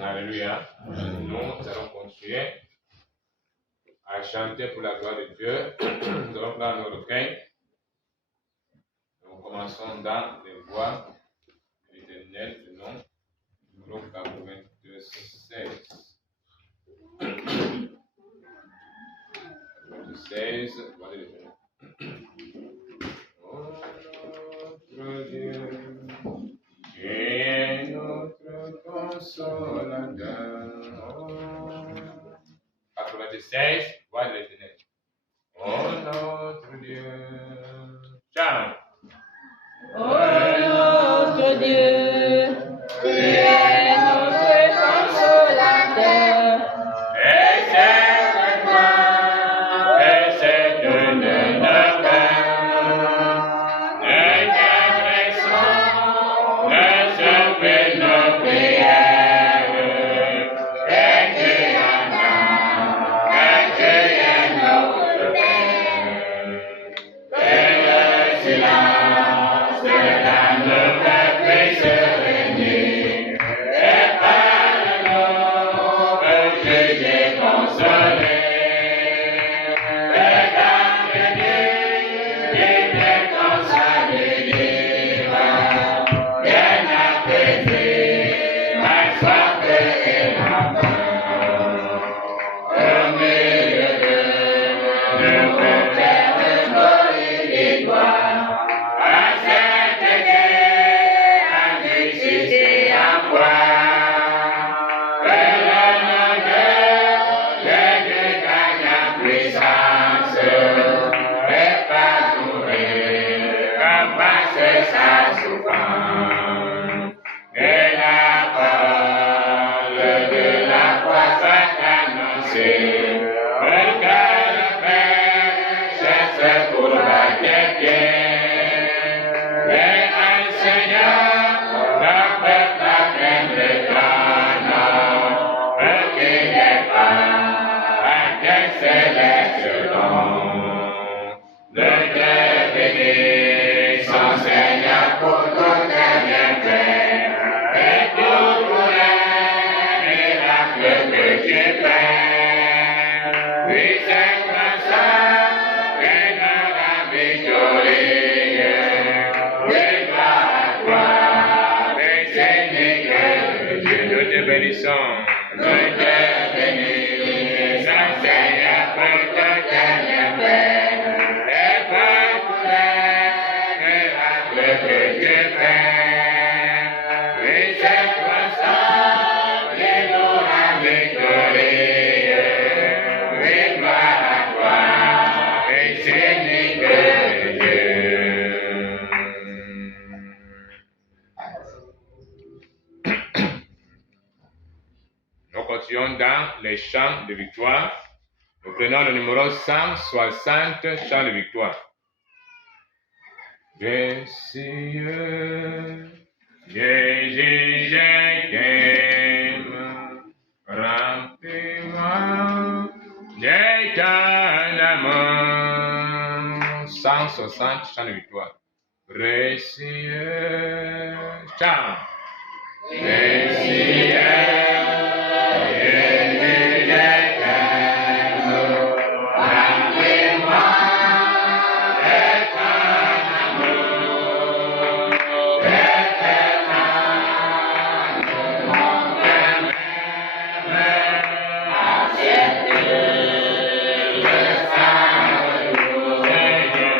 Alléluia. Nous allons continuer à chanter pour la gloire de Dieu. Nous allons prendre nos recueils. Nous commençons dans les voix de l'Éternel, le nom, numéro 96. 96, voix de l'Éternel. Oh notre Dieu, tu es notre consolateur. 96, voix de l'Éternel. Oh notre Dieu. Ciao. Oh notre Dieu, tu es notre consolateur. Et c'est toi, et c'est de notre cœur. Nous t'adressons, nous sommes nos prières. Et tu en as, que tu es notre Père. Et le silence dans le peuple se réunit. Et parle-nous, que t'ai consolé. Regarde Dieu, qui t'est consolé, divin. Bien apaisé, ma soif et ma faim. Au milieu de nos pères, Moïse et toi, à cette guerre, à justice et à foi. Que l'honneur de Dieu gagne en puissance, et parcourir comme passe sa souffrance. Que la parole de la foi soit annoncée, pour que le Père cesse pour tes pieds. Et un Seigneur, le peuple acclame le trône, pour qu'il n'ait pas à tes célestes dons. Le Dieu béni, son Seigneur pour tous tes bienfaits, et pour tous les miracles que tu fais. Oui, c'est comme ça que nous la victorieux. Oui, gloire à toi, oui, Seigneur Dieu. Nous te bénissons. Nous te bénissons, Seigneur, pour tous tes bienfaits, et pour tous les miracles que tu fais. Oui, c'est comme ça que nous la victorieux. Oui, gloire à toi, oui, Seigneur Dieu. Nous continuons dans les chants de victoire. Nous prenons le numéro 160, chant de victoire. Jésus, Jésus, je t'aime, remplis-moi de ton amour. 160, chant de victoire. Précieux, chant. Précieux, Jésus, je t'aime, remplis-moi de ton amour, éternellement, mon même, accepte le salut de Dieu.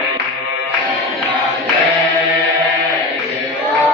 Seigneur Jésus, au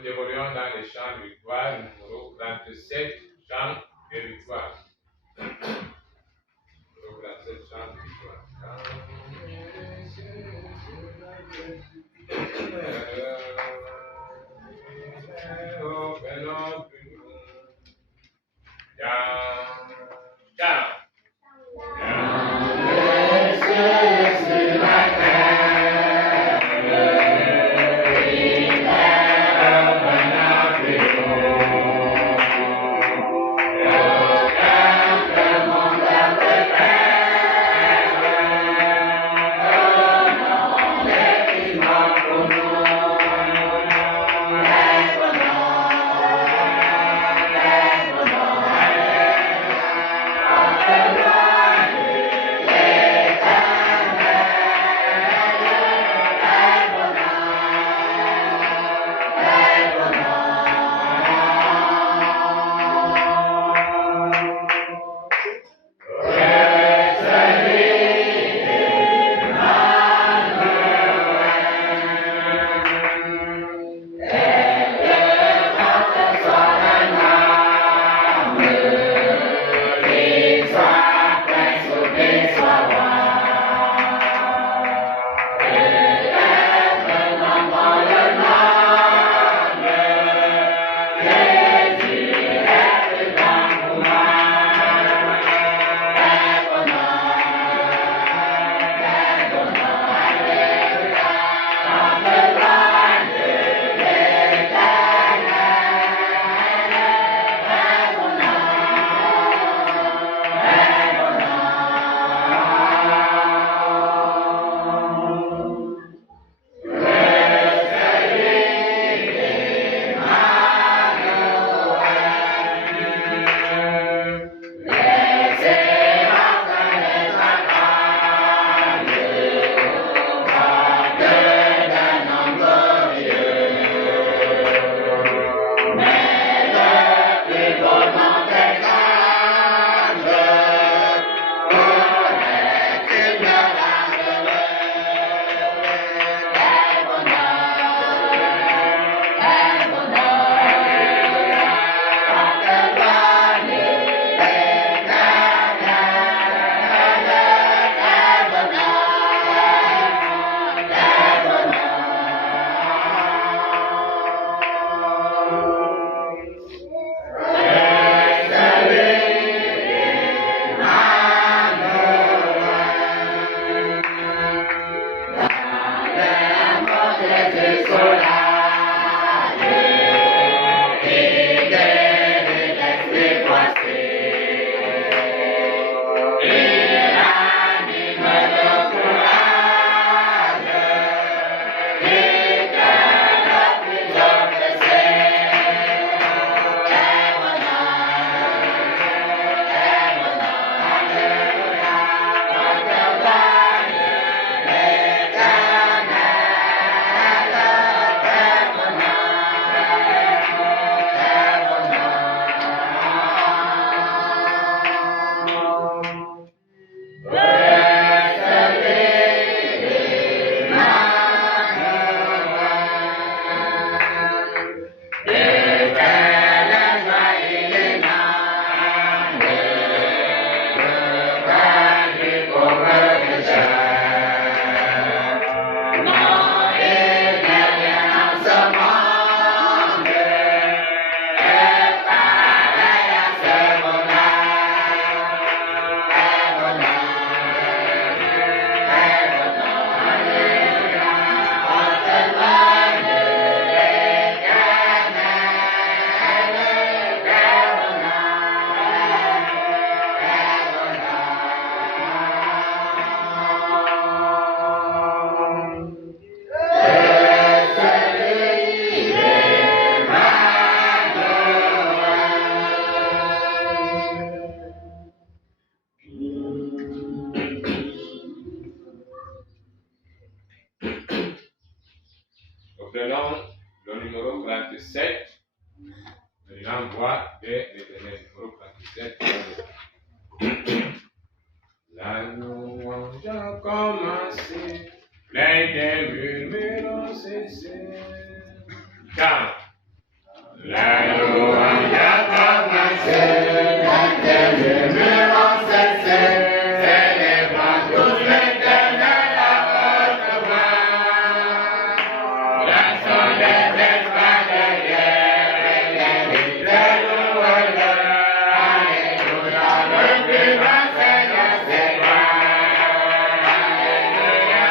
Nous évoluons dans les chants de victoire, numéro 37, chant de victoire. Numéro 37, chant de victoire. Prenons le numéro 37, l'envoi de l'Éternel, numéro 37. La louange a commencé, plein de murmures ont cessé. Quand La louange a commencé, l'intérim vont cesser, célébrant tous l'éternel à haute voix. Dansons les esclaves de guerre et les libres loueurs. Alléluia, le plus grand Seigneur c'est toi. Alléluia,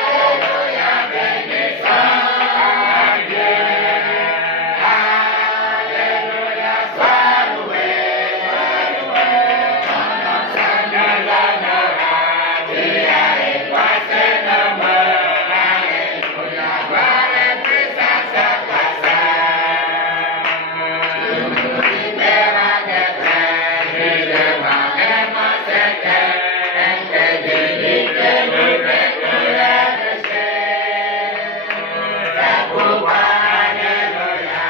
Alléluia, bénissons Dieu. Alléluia, sois loué, ton nom Seigneur l'honneur, tu as effacé nos morts. Alléluia, gloire et puissance à toi seul. Tu nous libéras des traits, jugement et mon secret, incrédulité nous détruit les péchés. C'est pourquoi, Alléluia,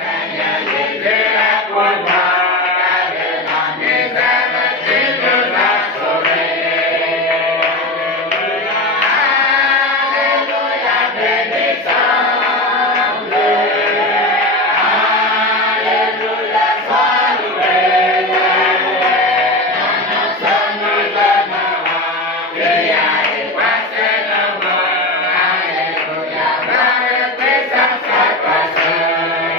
Seigneur Jésus est pour moi, car de la misère tu nous as sauvés. Alléluia, Alléluia, bénissons Dieu. Alléluia, sois loué, ton nom Seigneur l'honneur, tu as effacé nos morts. Alléluia, gloire et puissance à toi seul.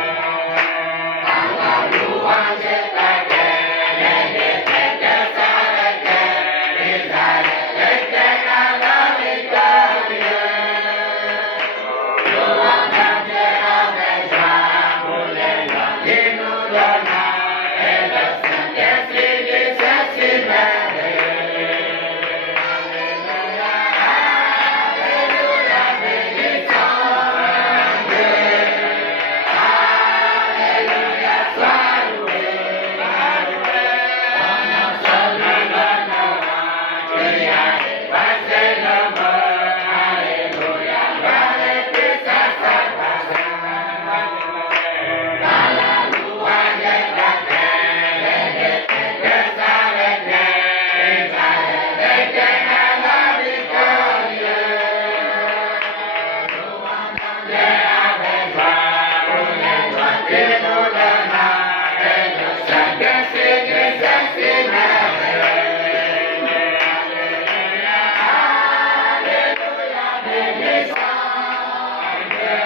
Dans la louange et ta terre, les défaites s'arrêtèrent, Israël était alors victorieux. Louons notre Dieu avec joie pour les dons qu'il nous donna, et le Saint-Esprit du Saint-Esprit merveilleux. Alléluia, Alléluia, bénissons Dieu. Alléluia, sois loué, ton nom Seigneur l'honneur, tu as effacé nos morts. Alléluia, gloire et puissance à toi seul. Dans la louange et ta terre, les défaites s'arrêtèrent, Israël était alors victorieux. Louons ton Dieu avec joie pour les doigts qu'il nous donna, et le Saint-Esprit du Saint-Esprit merveilleux. Alléluia, Alléluia, bénissons Dieu.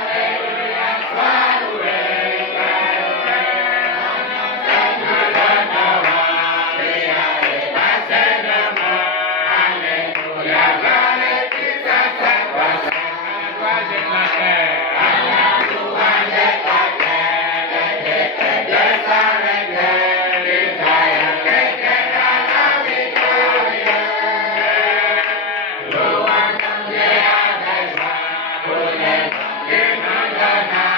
Alléluia, sois loué, ton nom Seigneur l'honneur, tu as effacé nos morts. Alléluia, gloire et puissance à toi seul. Louange et ta terre, louange et ta terre, les défaites s'arrêtèrent, Israël était alors victorieux. Louons ton Dieu avec joie pour les dons qu'il nous donna,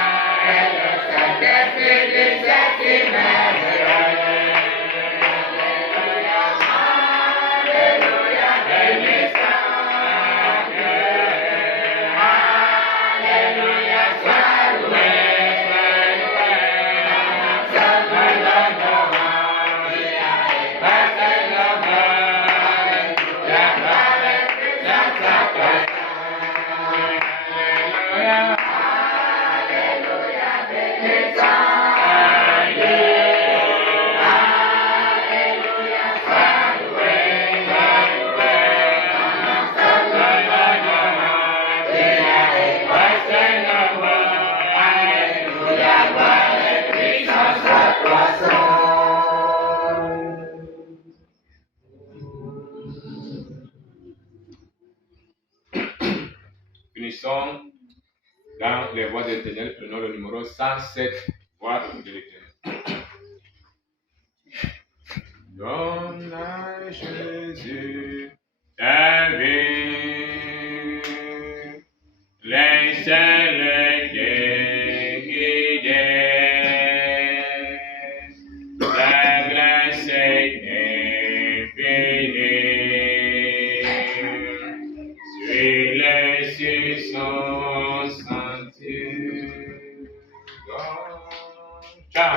et le Saint-Esprit du Saint-Esprit merveilleux. Alléluia, Alléluia, bénissons Dieu. Alléluia, sois loué, ton nom Seigneur l'honneur, tu as effacé nos morts. Alléluia, gloire et puissance à toi seul. Alléluia, Alléluia, bénissons Dieu. Alléluia, sois loué, ton nom Seigneur l'honneur, tu as effacé nos morts. Alléluia, gloire et puissance à toi seul. Finissons dans les voix de l'Éternel, prenons le numéro 107, voix de l'Éternel. Donne à Jésus ta vie, laisse-le te guider, sa grâce est infinie, suis-le sur son sentier. Ciao.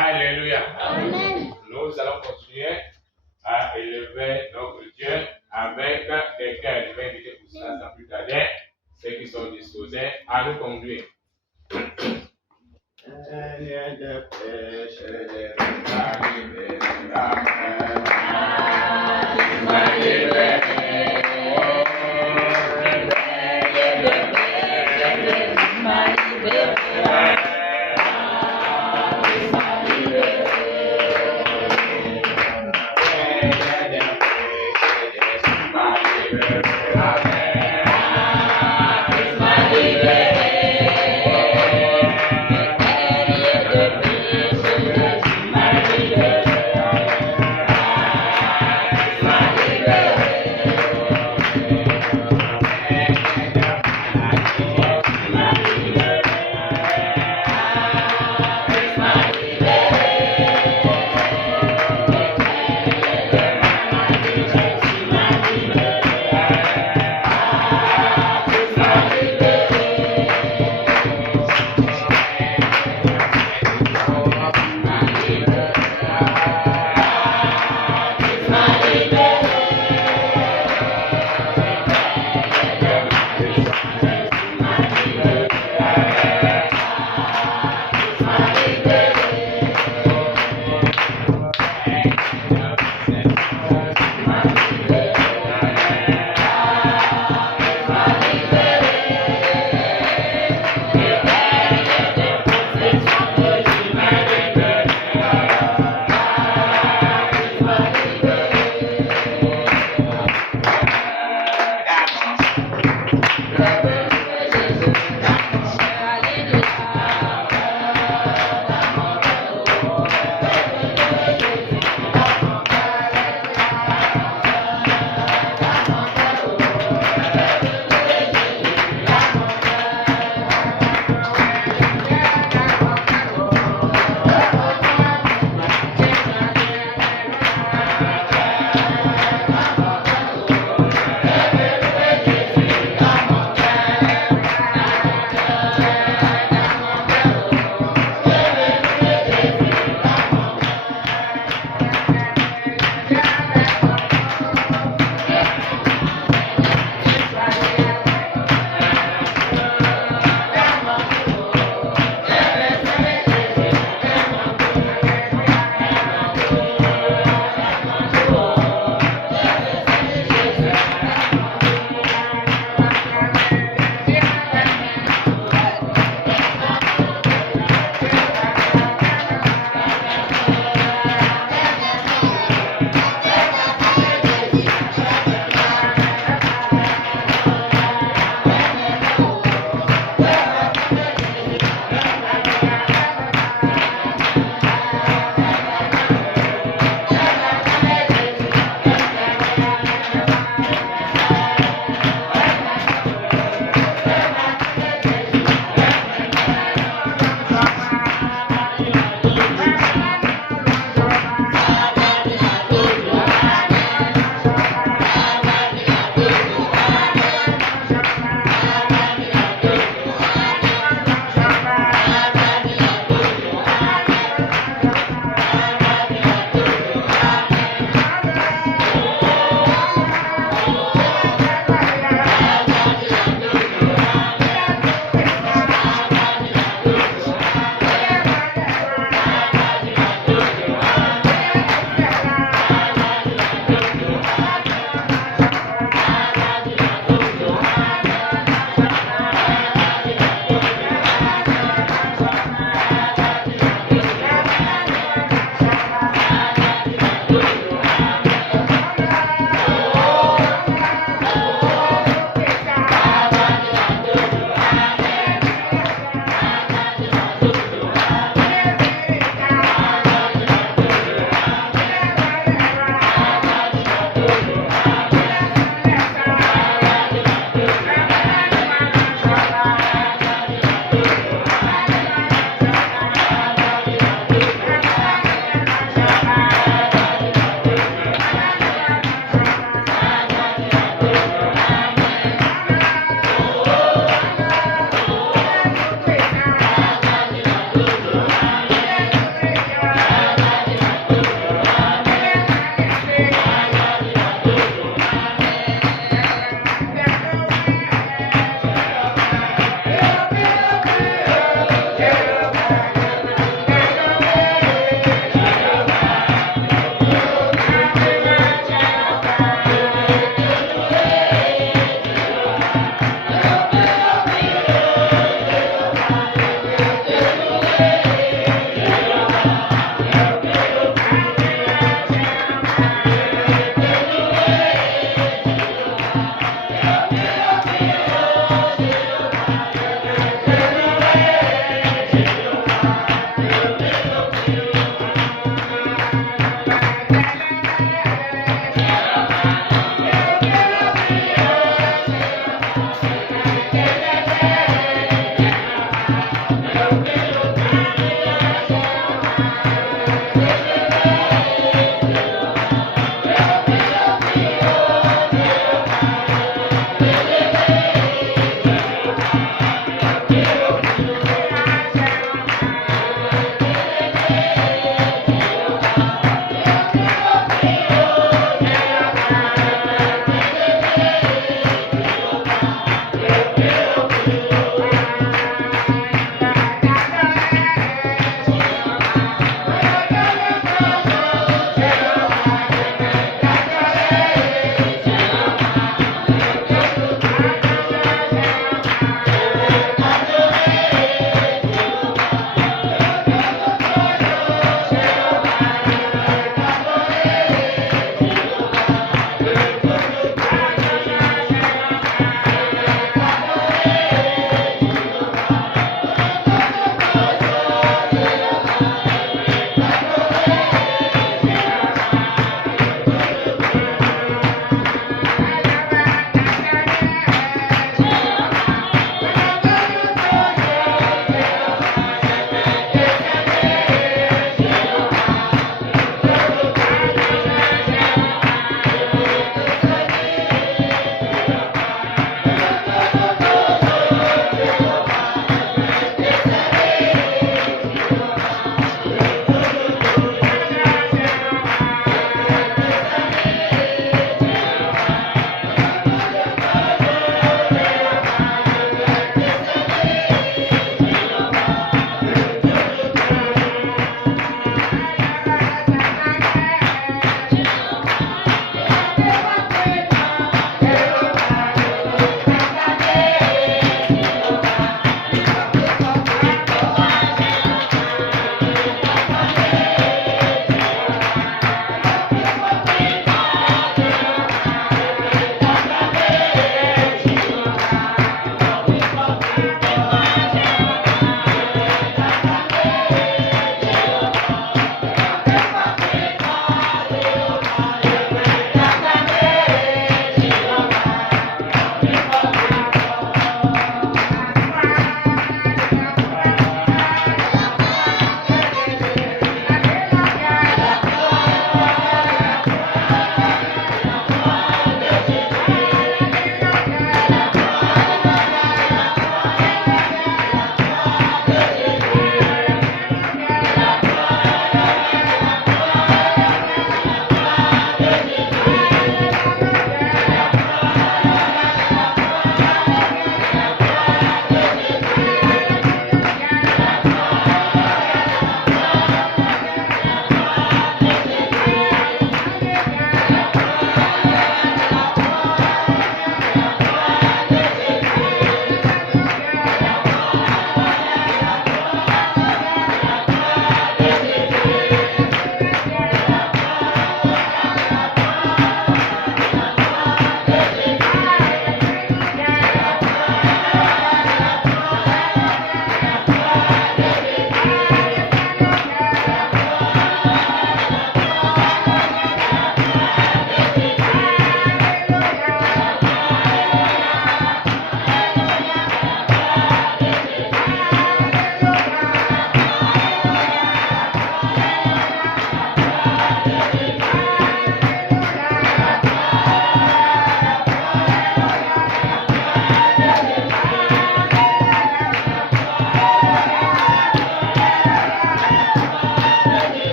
Alléluia. Nous allons continuer à élever notre Dieu avec des cœurs. Je vais inviter pour cela sans plus tarder ceux qui sont disposés à nous conduire.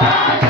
Thank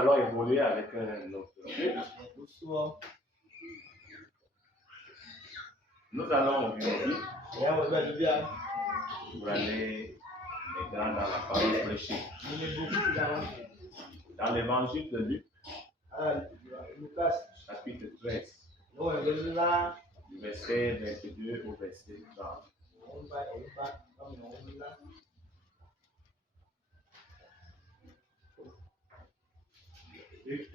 allons évoluer avec notre culte. Nous allons aujourd'hui pour aller maintenant dans la parole prêchée. Dans l'évangile de Luc, chapitre 13, du verset 22 au verset 30. Luc,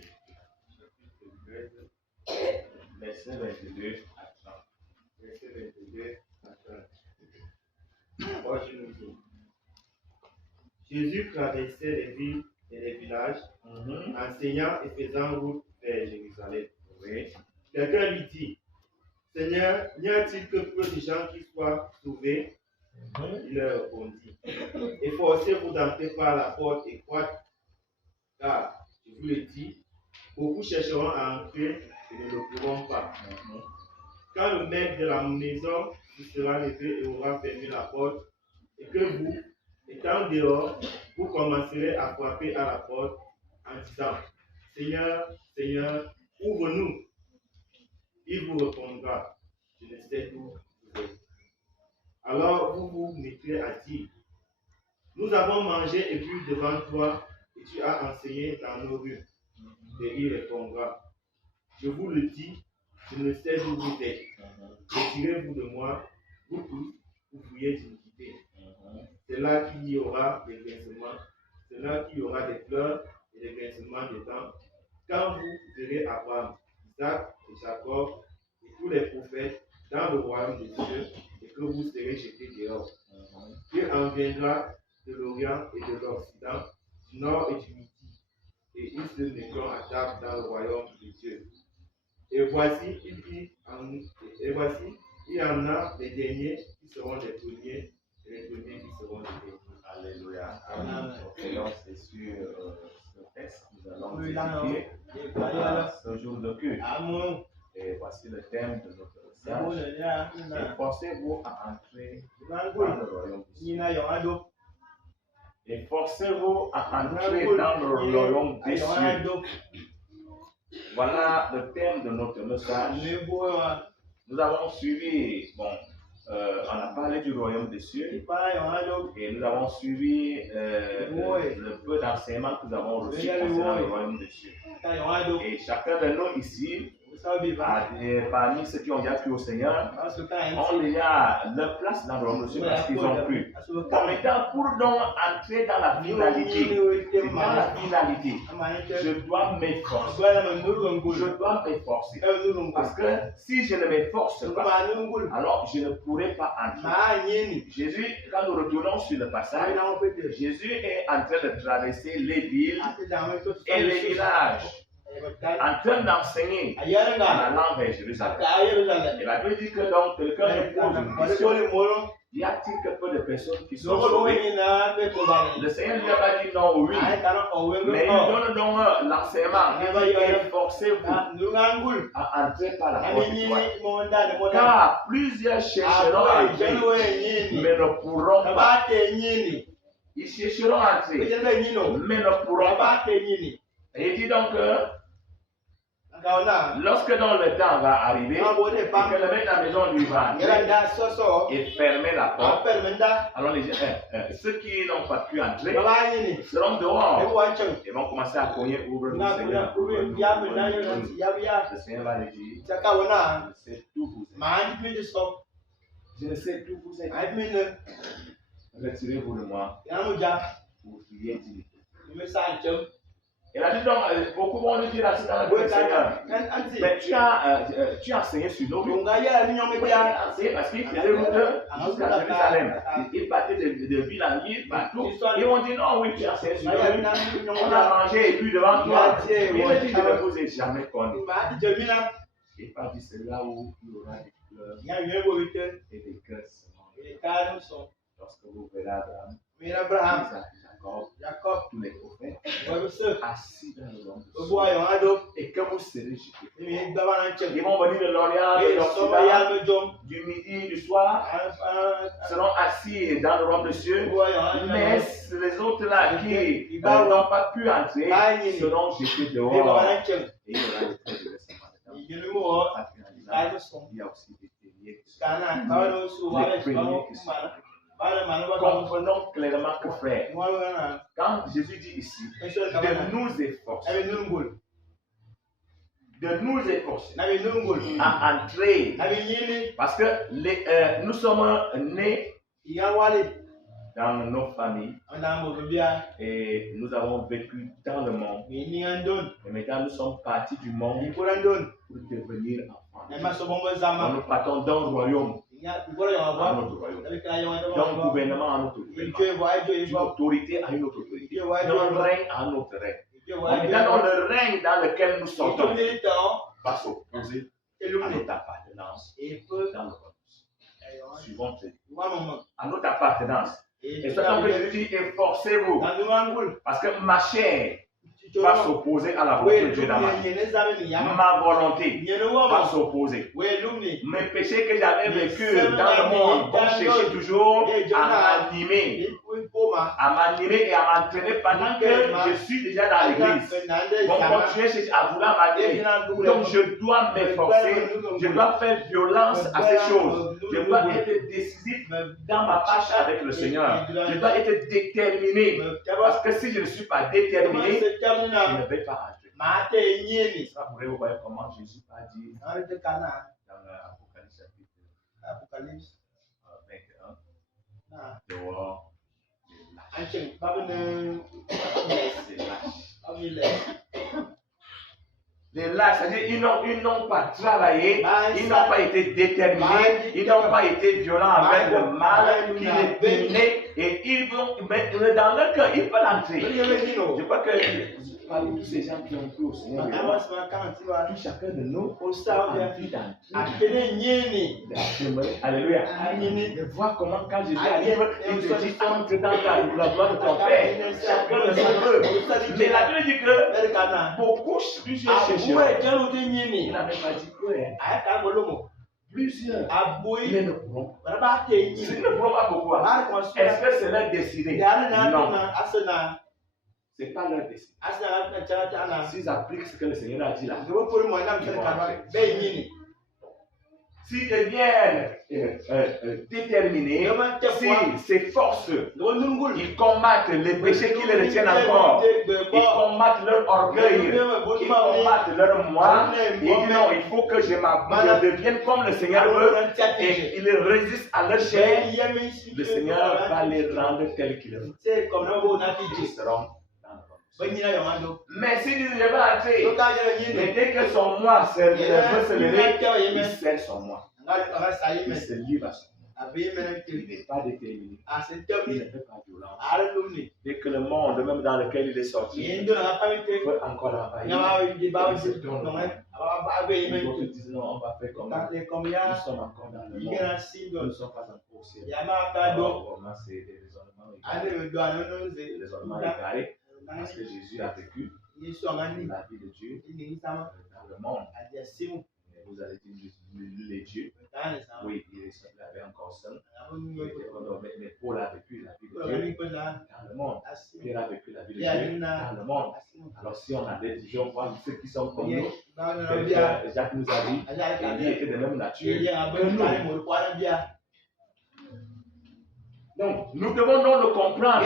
chapitre 13, verset 22 à 30. Verset 22 à 30. Jésus traversait les villes et les villages, enseignant et faisant route vers Jérusalem. Oui. Quelqu'un lui dit, Seigneur, n'y a-t-il que peu de gens qui soient sauvés? Il leur répondit, efforcez-vous d'entrer par la porte étroite, car, je vous le dis, beaucoup chercheront à entrer et ne le pourront pas. Quand le maître de la maison sera levé et aura fermé la porte, et que vous, étant dehors, vous commencerez à frapper à la porte en disant, Seigneur, Seigneur, ouvre-nous. Il vous répondra, je ne sais d'où vous êtes. Alors vous vous mettrez à dire, nous avons mangé et bu devant toi, et tu as enseigné dans nos rues. Et il répondra, je vous le dis, je ne sais d'où vous êtes. Retirez-vous de moi, vous tous, vous fouillez d'iniquité. C'est là qu'il y aura des grincements, c'est là qu'il y aura des pleurs et des grincements des dents. Quand vous verrez Abraham, Isaac et Jacob et tous les prophètes dans le royaume de Dieu et que vous serez jetés dehors. Il en viendra de l'Orient et de l'Occident, du Nord et du Midi, et ils se mettront à table dans le royaume de Dieu. Et voici, il y en a les derniers qui seront les premiers et les premiers qui seront les derniers. Alléluia. Amen. Ok, donc c'est sur ce texte que nous allons étudier ce jour de culte. Et voici le thème de notre message. Efforcez-vous à entrer dans le royaume de Dieu. Efforcez-vous à entrer dans le royaume des cieux. Voilà le thème de notre message. Nous avons suivi, on a parlé du royaume des cieux et nous avons suivi le peu d'enseignements que nous avons reçus concernant le royaume des cieux. Et chacun de nous ici, parmi ceux qui ont déjà cru au Seigneur, ont déjà leur place dans le royaume des cieux parce qu'ils ont cru. Comme étant pour donc entrer dans la finalité, c'est dans la finalité, je dois m'efforcer. Je dois m'efforcer. Parce que si je ne m'efforce pas, alors je ne pourrai pas entrer. Jésus, quand nous retournons sur le passage, Jésus est en train de traverser les villes et les villages, en train d'enseigner en allant vers Jérusalem. Et la Bible dit que donc quelqu'un me pose une question. Y a-t-il que peu de personnes qui sont sauvées? Le Seigneur lui a pas dit non, oui. Mais il donne donc l'enseignement. Il dit efforcez-vous à entrer par la porte étroite. Car plusieurs chercheront à entrer, mais ne pourront pas. Ils chercheront à entrer, mais ne pourront pas. Et il dit donc lorsque dans le temps va arriver et que le maître de la maison lui va entrer et fermer la porte, alors les gens, ceux qui n'ont pas pu entrer seront dehors et vont commencer à cogner, ouvre le Seigneur. Le Seigneur va les dire, je sais d'où vous êtes. Je ne sais d'où vous êtes. Retirez-vous de moi. Vous fuyez d'iniquité. Et là, donc, beaucoup vont nous dire ainsi dans la Seigneur. Mais tu as enseigné sur nos rues. Parce qu'il faisait route jusqu'à Jérusalem. Il partait de ville en ville, partout. Ils vont dire non, oui, tu as enseigné sur nos rues. On a mangé et bu devant toi. Il me dit, je ne vous ai jamais connu. Et pas dit, c'est là où il y aura des pleurs et des cœurs. Lorsque vous verrez Abraham, Jacob, tous les prophètes, assis dans le royaume de Gbogbo ayọ̀ wọn dó. et que vous serez jetés. Èmi gbá bá ń Ils vont venir de l'Orient, de Sọ́mọ yá l'Occident, lójó. du midi, du soir, seront assis dans le royaume de Dieu. Gbogbo ayọ̀ wọn Mais les autres là qui n'ont pas pu entrer seront jetés Bí bàbá dehors. náà jẹun. Et il y aura des traits de laissement dedans. Ìyẹnu mú ọ. Pas finalisant. Láti sùn. Il y a aussi des téniers qui sont Kànáà báwo ló sùn wà les lẹ́sùn premiers báwo qui kú sont màá. Báwo ló màá ló bá bá wọn. Comprenons clairement que frère, Wọ́n ló rán. quand Jésus dit ici, Ẹ̀ṣọ́ ìkàwé náà. de nous efforcer, Ẹ̀mí nínú gbòòlù. de nous efforcer Nàbí nínú gbòòlù. à entrer, Nàbí yín ní. parce que nous sommes nés Ìyá wálé. dans nos familles Ọ̀nà àmọ̀tò bíá. et nous avons vécu dans le monde. Mi ní ń dún. Et maintenant, nous sommes partis du monde Ìkúrẹ́ ń dún. pour devenir enfants. Ẹ má sọ bọ́ńbọ́ zámà. Nous partons d'un royaume Ìgbọ́dọ̀ yọ̀ wọ́n à un bọ́. autre royaume, Nàbí kíláyọ̀ wọn tó d'un wọ́n bọ́. gouvernement à un autre Ìjọ gouvernement, ìwà ìjọ d'une ìbọ̀. autorité à une autre autorité, Ìjọ ìwà ìjọ d'un ìbọ̀. règne à un autre règne. Ìjọ ìwà On est ìjọ dans ìbọ̀. le règne dans lequel nous Ìjọ sortons ní tán. va s'opposer à Elúmi. notre appartenance Èpè. dans le royaume. Suivons Ìwà mọ̀mọ́. à notre appartenance. Et c'est Èpè. donc que Jésus dit efforcez-vous Tàbí wọ́n ń gbòòlù. parce que ma chair va s'opposer à la volonté de Dieu dans ma vie. Ma volonté va s'opposer. Mes péchés que j'avais vécus dans le monde vont chercher toujours à m'animer et à m'entraîner pendant que je suis déjà dans l'église. Vont continuer chercher à vouloir m'animer. Donc je dois m'efforcer, je dois faire violence à ces choses. Je dois être décisif dans ma marche avec le Seigneur. Je dois être déterminé. Parce que si je ne suis pas déterminé, je ne vais pas agir. Ça pourrait vous voir comment Jésus a dit dans l'Apocalypse chapitre 21, dehors des lâches. Les lâches, c'est-à-dire ils n'ont pas travaillé, ils n'ont pas été déterminés, ils n'ont pas été violents avec le mal qui les dominait et ils vont, mais dans leur cœur, ils veulent entrer. Je crois que parmi tous ces gens qui ont cru au Seigneur, tout chacun de nous a envie d'entrer. Alléluia. De voir comment quand Jésus arrive, il se dit entre dans la gloire de ton Père. Chacun de son veut. Mais la Bible dit que beaucoup, plusieurs chercheront. Il n'avait pas dit que plusieurs, mais ne pourront pas. S'ils ne pourront pas beaucoup, est-ce que c'est leur décider? Non. Ce n'est pas leur décider. S'ils appliquent ce que le Seigneur a dit là, s'ils deviennent déterminés, s'ils s'efforcent, ils combattent les péchés qui les retiennent encore, ils combattent leur orgueil, ils combattent leur moi, ils disent non, il faut que je devienne comme le Seigneur veut, et ils résistent à leur chair, le Seigneur va les rendre tels qu'ils veulent. Ils seront dans le royaume. Mais s'ils disent je vais entrer, mais dès que son moi veut se lever, il sert son moi. Il se livre à son moi. Il n'est pas déterminé. Il ne fait pas violence. Dès que le monde, même dans lequel il est sorti, veut encore l'envahir, il se tourne. D'autres disent non, on va faire comme ça. Nous sommes encore dans le monde. Nous ne sommes pas encore au ciel. Vraiment, c'est des raisonnements égarés. Parce que Jésus a vécu la vie de Dieu dans le monde. Vous allez dire les dieux. Oui, il avait encore seul. Mais Paul a vécu la vie de Dieu dans le monde. Pierre a vécu la vie de Dieu dans le monde. Alors si on a des divisions, ceux qui sont comme nous, Jacques nous a dit, il était de même nature que nous. Donc, nous devons donc le comprendre.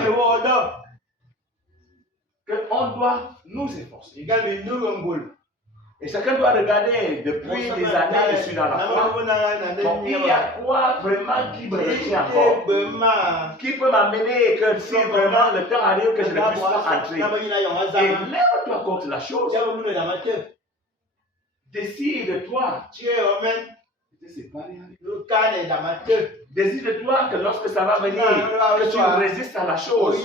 Qu'on doit nous efforcer. Et chacun doit regarder depuis des années, je suis dans la foi. Donc, il y a quoi vraiment qui me retient encore? Qui peut m'amener que si vraiment le temps arrive que je ne puisse pas entrer? Et lève-toi contre la chose. Décide-toi. Décide-toi que lorsque ça va venir, que tu résistes à la chose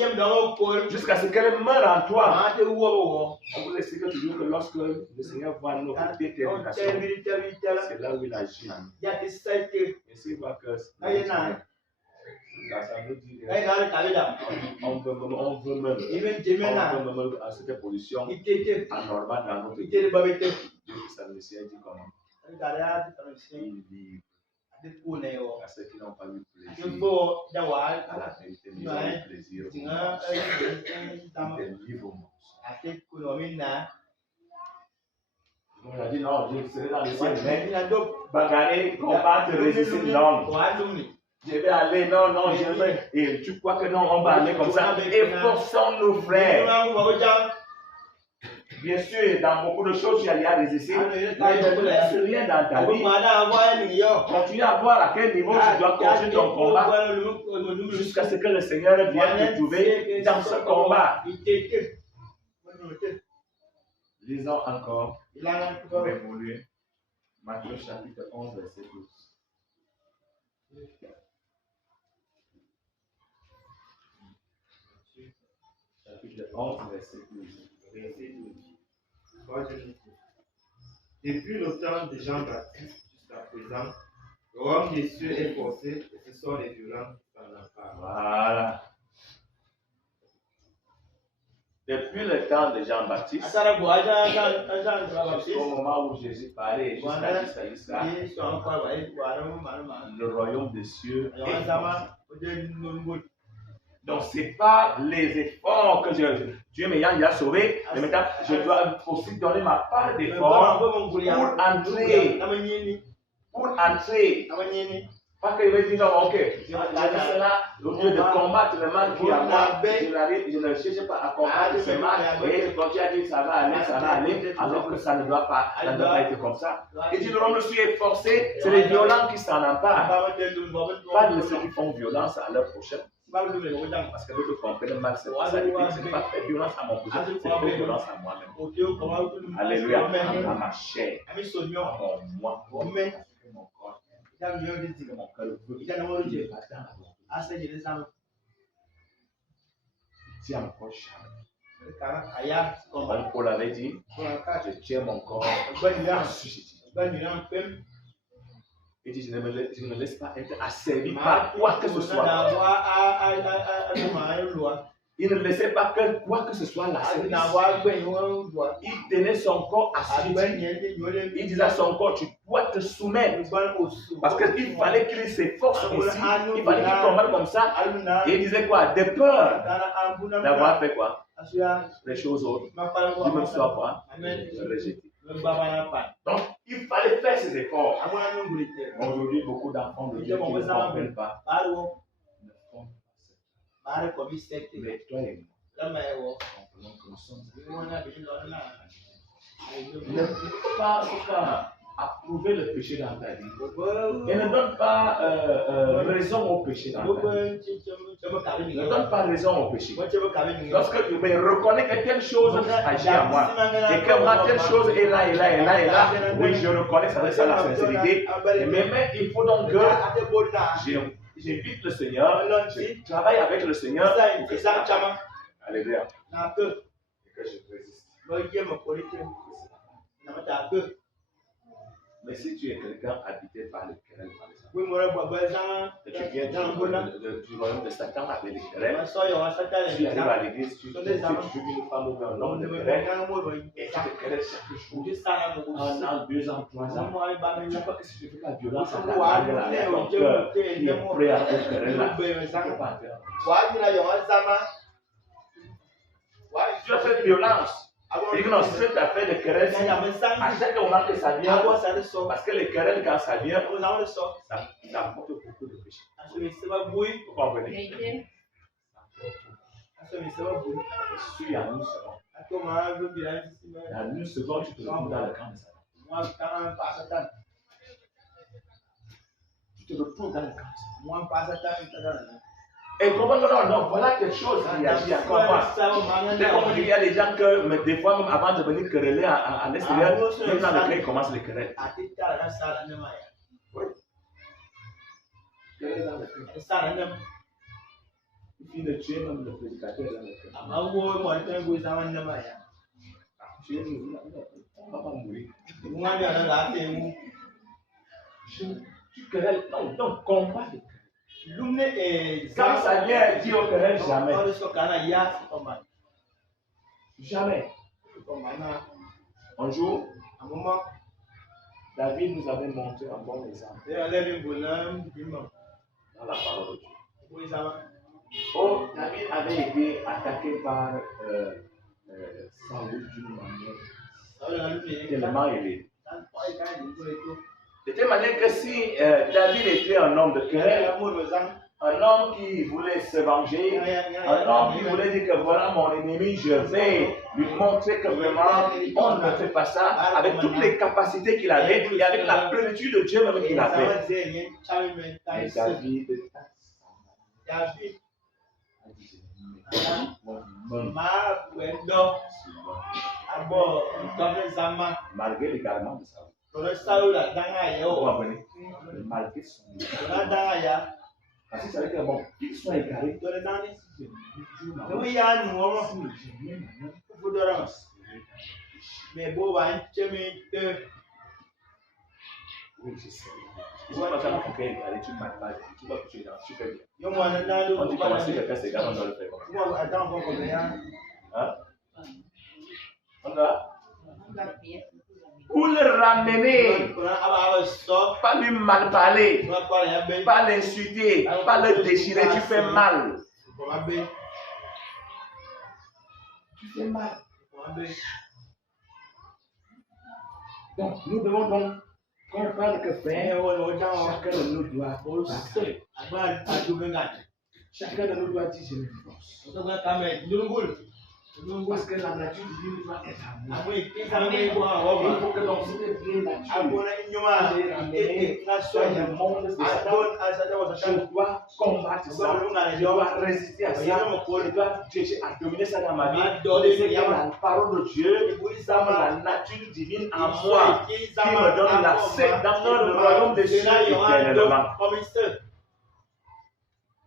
jusqu'à ce qu'elle meure en toi. On vous explique toujours que lorsque le Seigneur voit notre détermination, c'est là où il agit. Et s'il voit que L'Assemblée dit Ai na ka da. on veut même à cette position Itete. anormale dans notre vie. Itete ba bete. Dieu sa Messie dit comment Dara ta se. il vit Ade ku ne yo. à ceux qui n'ont pas eu plaisir Yebo da wa. à la vérité, mais ils ont eu plaisir Tinga au des livres au mensonge. ate ku no minna. On a dit non, je serai dans le ciel, mais Minna do. bagarrer, combattre, résister, non. Wa lumni. Je vais aller, non, je vais. Et tu crois que non, on va aller comme ça. Efforçons nos frères. Bien sûr, dans beaucoup de choses, tu as résister. Mais ne laisse rien dans ta vie. Continue à voir à quel niveau tu dois continuer ton combat jusqu'à ce que le Seigneur vienne te trouver dans ce combat. Lisons encore. On va évoluer. Matthieu chapitre 11, verset 12. Chapitre 11, verset 12. Verset 12. Depuis le temps de Jean-Baptiste jusqu'à présent, le royaume des cieux est forcé et ce sont les violents qui s'en emparent. Voilà. Depuis le temps de Jean-Baptiste, au moment où Jésus parlait, jusqu'à le royaume des cieux est forcé. Donc, ce n'est pas les efforts que Dieu m'ayant déjà sauvé, mais maintenant, je dois aussi donner ma part d'effort pour entrer. Pas que je vais dire non, ok, je fais cela, au lieu de combattre le mal qui est à moi, je ne cherche pas à combattre ce mal, et je continue à dire ça va aller, alors que ça ne doit pas être comme ça. Et dit, non, je suis efforcé, c'est les violents qui s'en emparent, pas de ceux qui font violence à leur prochain. Parce que d'autres comprennent mal cette saleté, ce n'est pas faire violence à mon prochain, c'est faire violence à moi-même. Alléluia, à ma chair, à mon moi, à mon corps. Mon cœur veut qu'il est pas dans la volonté. Tiens mon corps charme. Comme Paul avait dit, je tiens mon corps assujetti. Et dit, je ne me laisse pas être asservi par quoi que ce soit. Il ne laissait pas que quoi que ce soit la service. Il tenait son corps assujetti. Il disait à son corps, tu dois te soumettre. Parce qu'il fallait qu'il s'efforce ici. Il fallait qu'il combatte comme ça. Et il disait quoi? De peur d'avoir fait quoi? Les choses autres. Du même soit quoi? Rejeté. Donc, il fallait faire ses efforts. Aujourd'hui, beaucoup d'enfants de Dieu qui ne comprennent pas. Mais toi et moi, comprenons que nous sommes. Ne peux pas approuver le péché dans ta vie. Et ne donne pas raison au péché dans ta vie. Ne donne pas raison au péché. Lorsque tu me reconnais que telle chose agit à moi, et que moi telle chose est là, oui, je reconnais ça, c'est la sincérité. Mais il faut donc que j'invite le Seigneur, je travaille avec le Seigneur pour que ça marche. Alléluia. Et que je résiste. Mais si tu es quelqu'un habité par les querelles, par exemple, et tu viens du royaume de Satan avec les querelles, tu arrives à l'église, tu joues une femme ou un homme de querelles, et tu te querelles chaque jour, 1 an, 2 ans, 3 ans. Tu vois que si tu fais la violence à ta langue, ton cœur qui est prêt à te quereller là, tu ne peux pas faire. Tu as fait violence. Et que non, si tu as fait des querelles, à chaque moment que ça vient, parce que les querelles, quand ça vient, ça apporte beaucoup de péché. Vous comprenez? Si il y a 1 seconde, dans 1 seconde, tu te retrouves dans le camp de Satan. Tu te retrouves dans le camp de Satan. Et comment non, voilà quelque chose qui agit à quoi. C'est comme il y a des gens que, mais des fois, même avant de venir quereller à l'extérieur, même dans le cœur, ils commencent les querelles. Oui. Querelle dans le cœur. Il finit de tuer même le prédicateur dans le cœur. On ne va pas mourir. Tu querelles, non, combat les querelles. Quand ça vient dire au querelle, jamais. Jamais. Un jour, David nous avait montré un bon exemple dans la parole de Dieu. Oh, David avait été attaqué par Saül d'une manière tellement élevée. De telle manière que si David était un homme de querelle, un homme qui voulait se venger, un homme qui voulait dire que voilà mon ennemi, je vais lui montrer que vraiment on ne fait pas ça, avec toutes les capacités qu'il avait, et avec la plénitude de Dieu même qu'il avait. Mais David malgré les garments de Saül, malgré son parce que c'est vrai que bon, qu'ils soient égarés, mais bon, oui, je sais. Ils sont pas vraiment quelqu'un égaré, tu ne m'as pas, tu vas toucher dans, tu fais bien. Quand tu commences à faire ces gars, on doit le faire comme ça. Hein? On doit pour le ramener, pas lui mal parler, pas l'insulter, pas le déchirer, tu fais mal. Tu fais mal. Donc, nous devons donc comprendre que faire, chacun de nous doit parler. Chacun de nous doit dire je me divorce. Parce que la nature divine doit être amour. Il faut que dans cette vie nature, je dois combattre ça, je dois résister à ça, je dois chercher à dominer ça dans ma vie. C'est que la parole de Dieu, dans la nature divine en moi, qui me donne l'accès dans le royaume des cieux éternellement.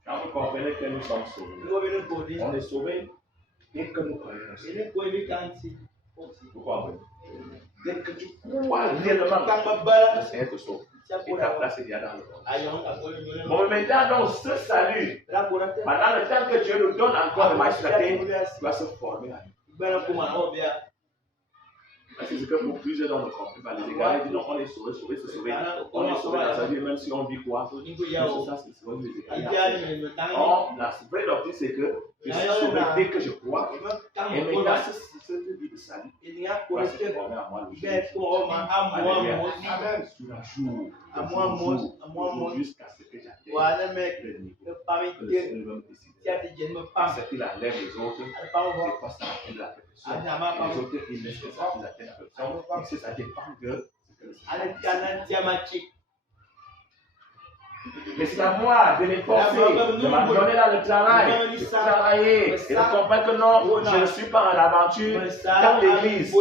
Quand vous comprenez que nous sommes sauvés, on est sauvés. Dès que nous croyons, pourquoi? Dès que tu crois réellement, le Seigneur te sauve. Et ta place est déjà dans le monde. Bon, maintenant, donc, ce salut, pendant le temps que Dieu nous donne encore de magistraté, doit se former à nous. Parce que c'est que pour plusieurs d'entre nous, les égarés disent non, on est sauvé, c'est sauvé. On est sauvé dans sa vie, même si on dit quoi. C'est ça, c'est sauvé les égarés. Or, la vraie doctrine, c'est que je suis sauvé dès que je crois. Et maintenant, ce vie de salut va se former à moi le jour. Amen. Sur un jour, jusqu'à ce que j'atteigne le niveau que le Seigneur va me décider. C'est qu'il enlève les autres, c'est pas ça atteindre la perfection. Les autres, ils laissent que ça qu'ils atteignent la perfection. Ça dépend de ce que le Seigneur. Mais c'est à moi de les forcer, de m'abandonner dans le travail, de travailler et de comprendre que non, je ne suis pas en aventure dans l'église.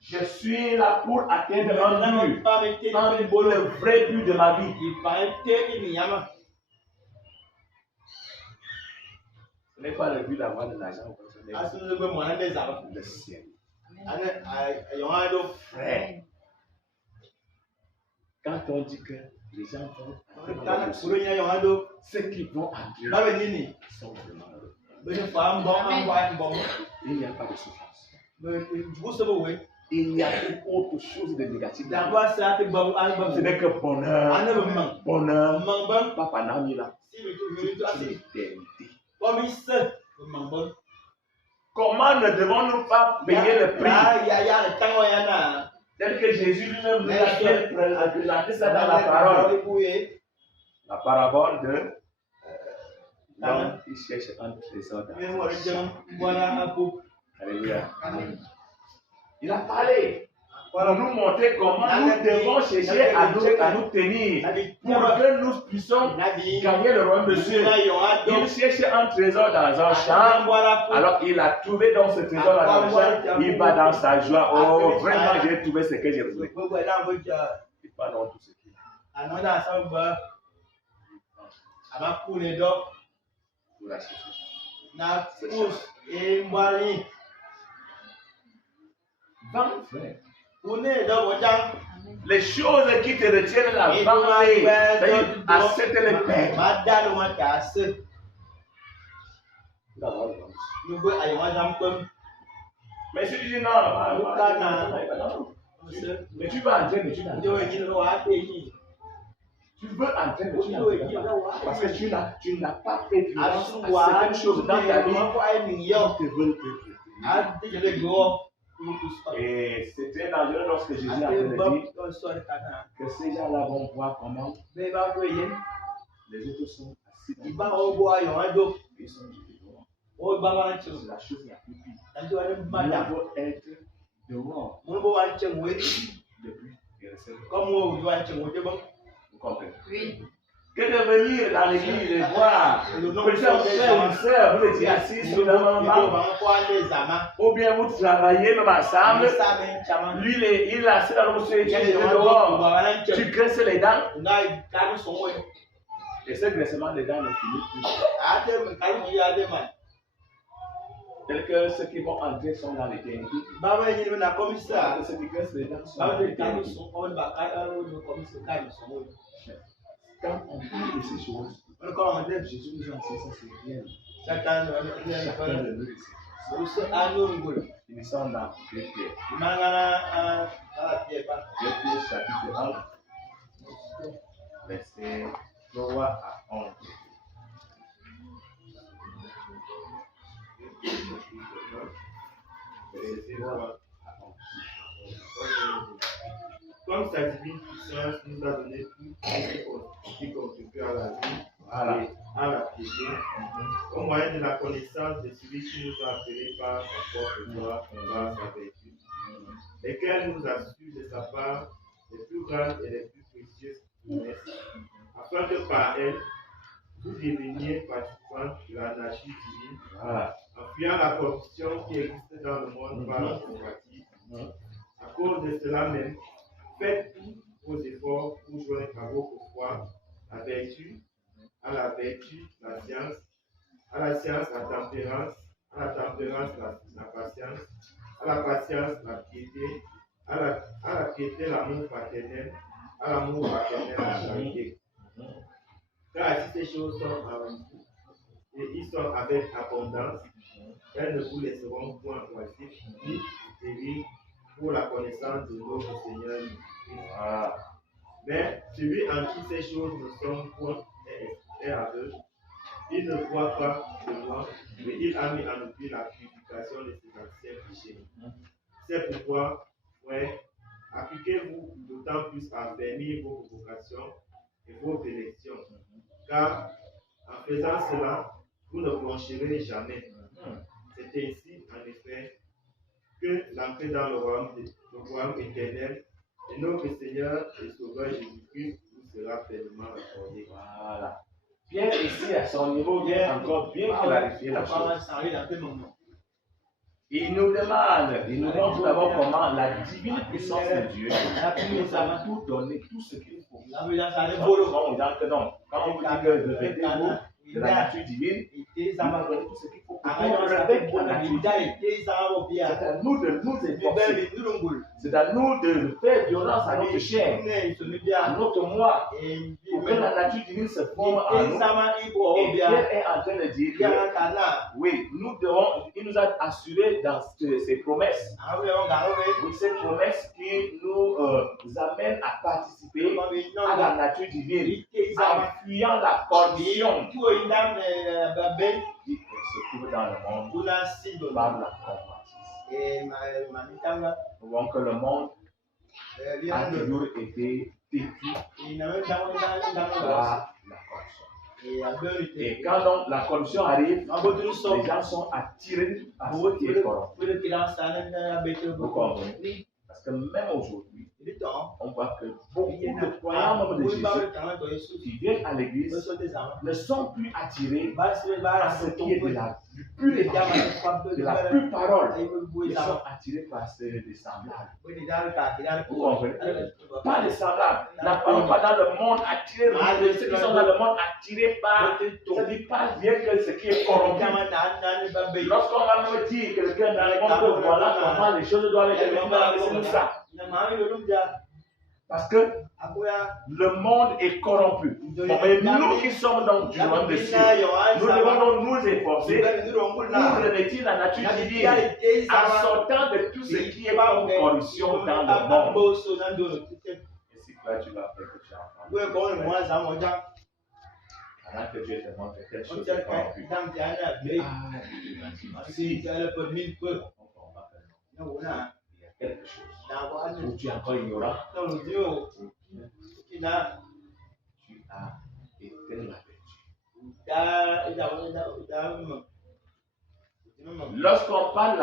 Je suis là pour atteindre un but, le vrai but de ma vie. Ce n'est pas le but d'avoir de l'argent au personnel. Le ciel. Frère. Quand on dit que les gens vont ceux qui vont entrer sont vraiment heureux. Il n'y a pas de souffrance. Il n'y a autre chose de négatif. Ce n'est que bonheur. Bonheur. Papa Namila. Comment ne devons-nous pas payer le prix? Tel que Jésus lui-même nous a présenté ça dans la parole. La parabole de l'homme qui cherche un trésor dans sa chambre. Alléluia. Il a parlé pour nous montrer comment nous devons chercher à nous tenir pour que nous puissions gagner le royaume de Dieu. Il cherche un trésor dans un champ, alors il a trouvé dans ce trésor dans le champ, il va dans sa joie. Oh, vraiment, j'ai trouvé ce que j'ai voulu. Et pas dans tout ce qu'il a. Pour la chercher. Frère. Les choses qui te retiennent la vanité, c'est-à-dire accepter les peines. Mais si tu dis non, mais tu veux entrer, mais tu n'as pas. Tu veux entrer, mais tu n'as pas. Parce que tu n'as pas fait violence à certaines choses dans ta vie. Et c'est très dangereux lorsque Jésus a dit que ces gens-là vont voir comment les autres sont assis dans ils sont dehors. C'est la chose la plus pire. Nous devons être dehors depuis et rester dehors. Vous comprenez? Oui. Que de venir dans l'église et voir plusieurs frères ou sœurs, vous étiez assis sur le même banc, ou bien vous travaillez même ensemble, lui il est assis dans le monsieur et tu es dehors, tu graisses les dents, et ce graissement des dents ne finit plus. Tels que ceux qui vont entrer sont dans l'éternité. Ceux qui graissent les dents sont dans l'éternité. Quand on parle de ces choses, Jésus nous a enseigné ça, c'est bien. Chacun de nous finissons dans 2 Pierre. 2 Pierre chapitre 1, verset 3 à 11. Comme sa divine puissance nous a donné tout qui contribue à la vie et à la piété, au moyen de la connaissance de celui qui nous a appelés par sa propre gloire et par sa vertu, lesquels nous assurent de sa part les plus grandes et les plus précieuses promesses, afin que par elles, vous deveniez participants de la nature divine, en fuyant la corruption qui existe dans le monde par la convoitise. À cause de cela même, faites tous vos efforts pour joindre à votre foi la vertu, à la vertu la science, à la science la tempérance, à la tempérance la patience, à la patience la piété, à la piété l'amour fraternel, à l'amour fraternel la charité. Car si ces choses sont en vous, et ils sont avec abondance, elles ne vous laisseront point oisifs ni stériles pour la connaissance de notre Seigneur Jésus-Christ. Mais celui en qui ces choses ne sont point est aveugle, il ne voit pas de loin, mais il a mis en oubli la purification de ses anciens péchés. C'est pourquoi, frères, appliquez-vous d'autant plus à affermir vos vocations et vos élections, car en faisant cela, vous ne blanchirez jamais. C'est ainsi, en effet, que l'entrée dans le royaume éternel de notre Seigneur et Sauveur Jésus-Christ vous sera pleinement accordée. Voilà. Bien ici, à son niveau, bien encore bien clarifier la chose. Il nous montre d'abord comment la divine puissance de Dieu nous a tout donné, tout ce qu'il faut. Quand on vous dit que revêtez-vous de la nature divine, il nous a donné tout ce qu'il faut. C'est à nous de nous efforcer. C'est à nous de faire violence à notre chair, à notre moi, pour que la nature divine se forme en nous. Et Pierre est en train de dire que, oui, il nous a assuré dans ces promesses. Oui, ces promesses qui nous amènent à participer à la nature divine, en fuyant la corruption qui se trouve dans le monde par la convoitise. Nous voyons que le monde a toujours été têtu par la corruption. Et quand donc la corruption arrive, les gens sont attirés à ce qui est corrompu. Vous comprenez? Parce que même aujourd'hui, on voit que beaucoup de croyants membres de Jésus qui viennent à l'église ne sont plus attirés par ce qui est du pur évangile, de la pure parole. Ils sont attirés par des semblables. Vous comprenez? Pas des semblables. N'appelons pas dans le monde attiré. Ceux qui sont dans le monde attirés par, ça dit pas bien que ce qui est corrompu. Lorsqu'on va me dire que quelqu'un dans le monde, voilà comment les choses doivent être, c'est nous ça. Parce que le monde est corrompu. Mais nous qui sommes dans du royaume de Dieu, nous devons donc nous efforcer pour revêtir la nature divine en sortant de tout ce qui est en corruption dans le monde. Et si toi tu vas faire que tu as entendu, pendant que Dieu te montre quelque chose de corrompu, si il y a quelque chose où tu es encore ignorant, tu as éteint la vertu. Lorsqu'on parle de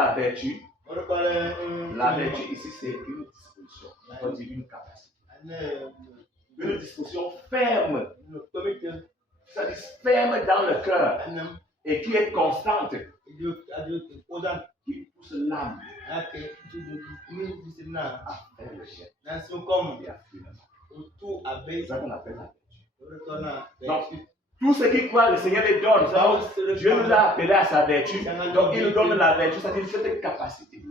la vertu ici c'est une disposition, on dit une capacité. Une disposition ferme, c'est-à-dire ferme dans le cœur et qui est constante, qui pousse l'âme à faire le bien et à fuir le mal. C'est ça qu'on appelle la vertu. Donc, tous ceux qui croient, le Seigneur les donne. Dieu nous a appelés à sa vertu. Donc, il nous donne la vertu, c'est-à-dire cette capacité,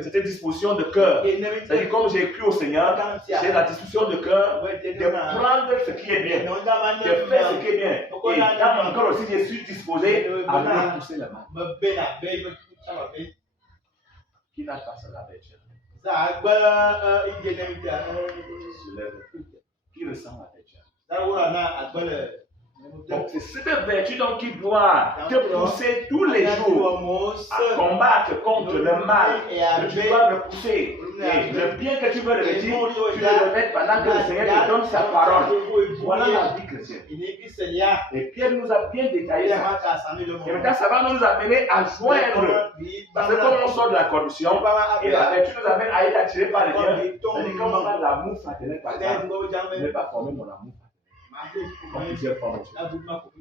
cette disposition de cœur. C'est-à-dire, comme j'ai cru au Seigneur, j'ai la disposition de cœur de prendre ce qui est bien, de faire ce qui est bien. Et dans mon cœur aussi, je suis disposé à repousser le mal. Qui n'a pas la vertu? Qui ressent la vertu? Donc, c'est cette vertu donc qui doit te pousser tous les jours à combattre contre le mal que tu dois repousser. Et le bien que tu veux revêtir, tu le revêtes pendant que le Seigneur te donne sa parole. Voilà la vie chrétienne. Et Pierre nous a bien détaillé ça. Et maintenant, ça va nous amener à joindre. Parce que comme on sort de la corruption, et la vertu nous amène à être attiré par le bien. C'est-à-dire comme on a l'amour fraternel, par exemple, je ne vais pas former mon amour. Comme plusieurs fois,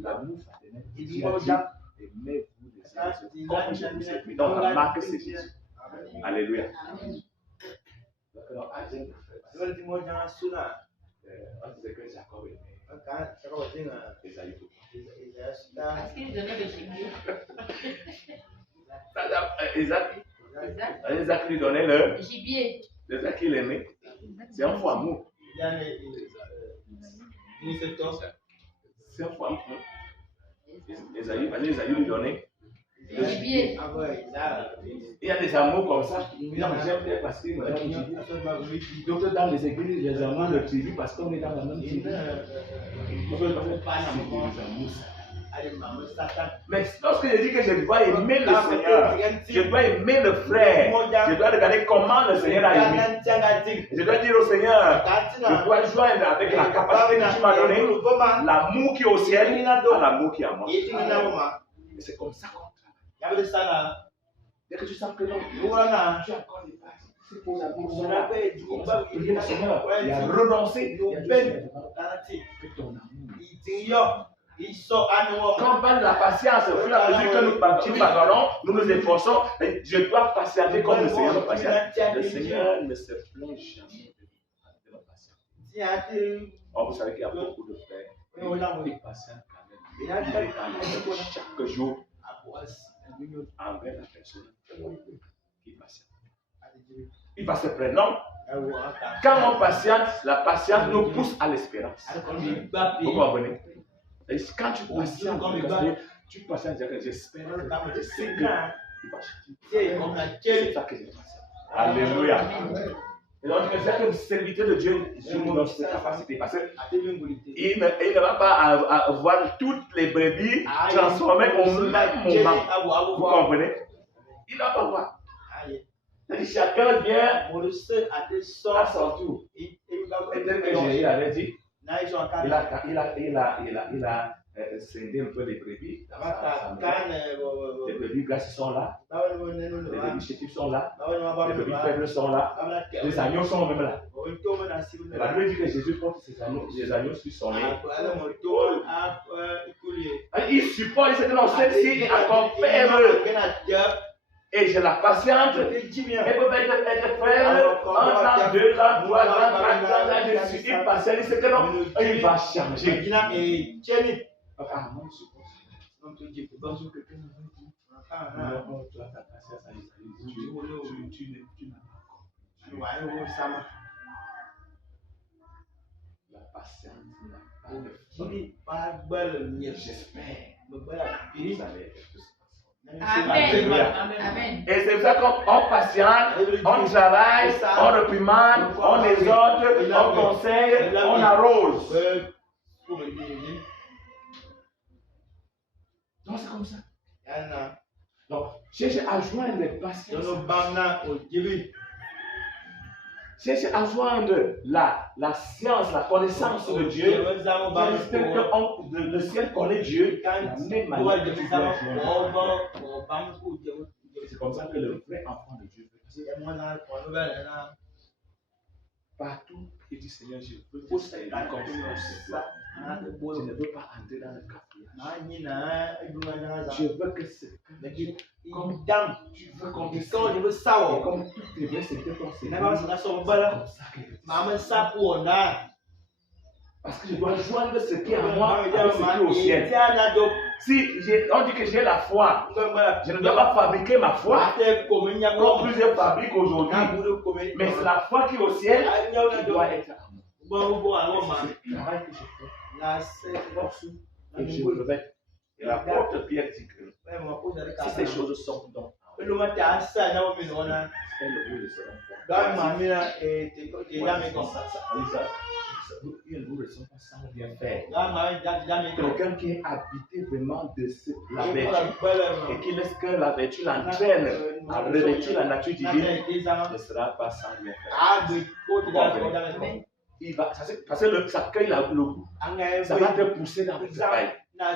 l'amour fraternel, aimez-vous les uns les autres, comme je vous ai pris. Donc la marque, c'est Jésus. Alléluia. Donc, on disait que Jacob aimait Esaü. Parce qu'il donnait le gibier. Isaac lui donnait le Gibier. Isaac qu'il aimait. C'est un faux amour. C'est un faux amour. Esaü lui donnait Le gibier. Il y a des amours comme ça. Non, j'aime bien parce qu'il me donne le gibier. Donc dans les églises, les amours de tribu parce qu'on est dans la même tribu. Mais lorsque je dis que je dois aimer le Seigneur, je dois aimer le frère, je dois regarder comment le Seigneur a aimé. Je dois dire au Seigneur, je dois joindre avec la capacité que tu m'as donnée, l'amour qui est au ciel, à l'amour qui est à moi. Et c'est comme ça qu'on travaille. Dès que tu sens que non, tu as encore des bases. C'est pour l'amour. Le Seigneur, il a renoncé. Que ton amour. Quand on parle de la patience, au fur et à mesure que nous parlons, nous nous efforçons, je dois patienter comme le Seigneur me patiente. Le Seigneur ne se plaint jamais de la patience. Or, vous savez qu'il y a beaucoup de frères qui patientent quand même. Chaque jour, envers la personne qui patiente. Il va se plaindre. Non. Quand on patiente, la patience nous pousse à l'espérance. Vous comprenez? Et quand tu patientes, tu patientes, j'espère, je sais que tu vas changer. C'est ça que je patiente. Alléluia. Et donc, c'est que le serviteur de Dieu nous donne cette capacité. Parce qu'il ne va pas avoir toutes les brebis transformées au même moment. Vous comprenez? Il ne va pas voir. Chacun vient à son tour. Et tel que Jésus avait dit, il a scindé un peu les brebis. Les brebis grasses sont là. Les brebis chétifs sont là. Les brebis faibles sont là. Les agneaux sont même là. Et la Bible dit que Jésus porte les agneaux sur son nez. Il supporte, il se dit non, celle-ci est encore faible. Et je la patiente. Elle peut être faible. 1 an, 2 ans, 3 ans, 4 ans, là, je suis impatient. Il sait que non, il va changer. Ah, non, je suppose. Non, tu as ta patience à Isaïe. Tu n'as pas. Il y a patience n'a pas de fin. Jadi pas le J'espère me que vous allez être tous Amen. Amen. Amen. Et c'est ça qu'on patiente, on travaille, on réprimande, on exhorte, on conseille, on arrose. Donc c'est comme ça. Donc, cherchez à joindre les patients. Cherchez à joindre la science, la connaissance de Dieu. J'espère que le ciel connaît Dieu. De la même manière que tu dois joindre. C'est comme ça que le vrai enfant de Dieu fait. Partout, il dit Seigneur, je veux que ça ait comme ça. Je ne veux pas entrer dans le café. Je veux que c'est comme tu veux qu'on te sorte, je veux savoir. Et comme tout est vrai, c'était ton Seigneur. C'est comme ça que parce que je dois joindre ce qui est à moi avec ce qui est au ciel. Si on dit que j'ai la foi, je ne dois pas fabriquer ma foi comme plusieurs fabriquent aujourd'hui. Mais c'est la foi qui est au ciel qui doit être à moi. C'est le travail que je fais. Et je me réveille. Et l'apôtre Pierre dit que si ces choses sont donc elles ne vous ressemblent pas sans bien faire. Quelqu'un qui est habité vraiment de la vertu et qui laisse que la vertu l'entraîne à revêtir la nature divine ne sera pas sans bien faire. Il va, parce que ça cueille le goût. Ça va te pousser dans le travail.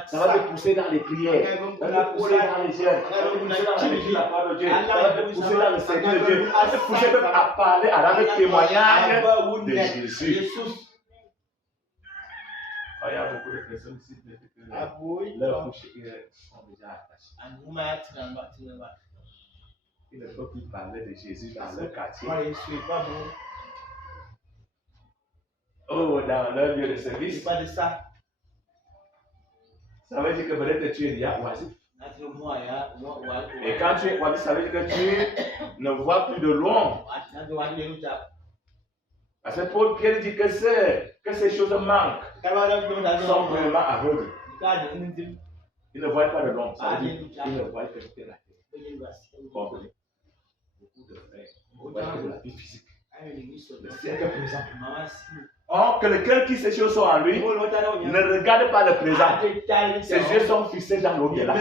Ça va te pousser dans les prières. Ça va te pousser dans les jeûnes. Ça va te pousser dans l'étude de la parole de Dieu. Ça va te pousser dans le service de Dieu. Ça va te pousser même à parler, à rendre témoignage de Jésus. Il y a beaucoup de personnes ici que leurs bouches sont déjà attachées. Ils ne peuvent plus parler de Jésus dans leur quartier. Oh, dans leur lieu de service. Ça veut dire que peut-être tu es déjà oisif. Et quand tu es oisif, ça veut dire que tu ne vois plus de loin. Parce que Paul Pierre dit que ces choses manquent. Ils sont vraiment aveugles. Ils ne voient pas de loin. Ça veut dire qu'ils ne voient que la terre. Comprenez? Beaucoup de frères ne voient que la vie physique. Le ciel est présent. Or, quelqu'un qui ces choses sont en lui ne regarde pas le présent. Ses yeux sont fixés dans l'au-delà.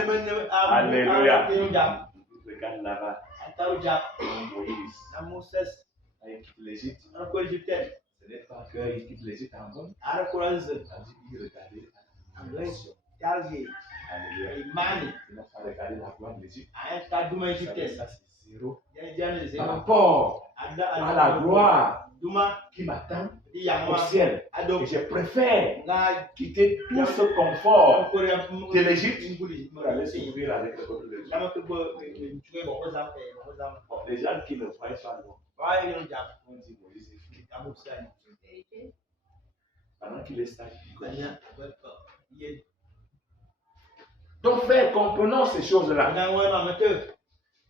Alléluia. Regarde là-bas. Moïse a quitté l'Égypte. Ce n'est pas qu'il quitte l'Égypte en bon. Il regardait la nation. Alléluia. Il n'a pas regardé la gloire de l'Égypte. Ça, c'est zéro. Par rapport à la gloire qui m'attend au ciel. Et je préfère quitter tout ce confort de l'Égypte pour aller s'ouvrir avec le peuple de Dieu. Bon, les gens qui ne croient pas loin, on dit Moïse est fini. Pendant qu'il est sage, donc, frère, comprenons ces choses-là.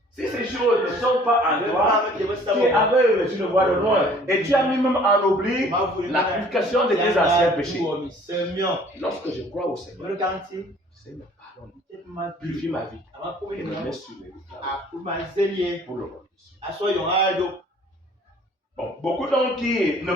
Si ces choses ne sont pas en toi, tu es aveugle, tu ne vois de loin. Et tu as mis même en oubli la purification de tes anciens péchés. Lorsque je crois au Seigneur, Seigneur, pardonne, purifie ma vie et me mets sur les routes pour le royaume. Bon, beaucoup d'hommes qui ne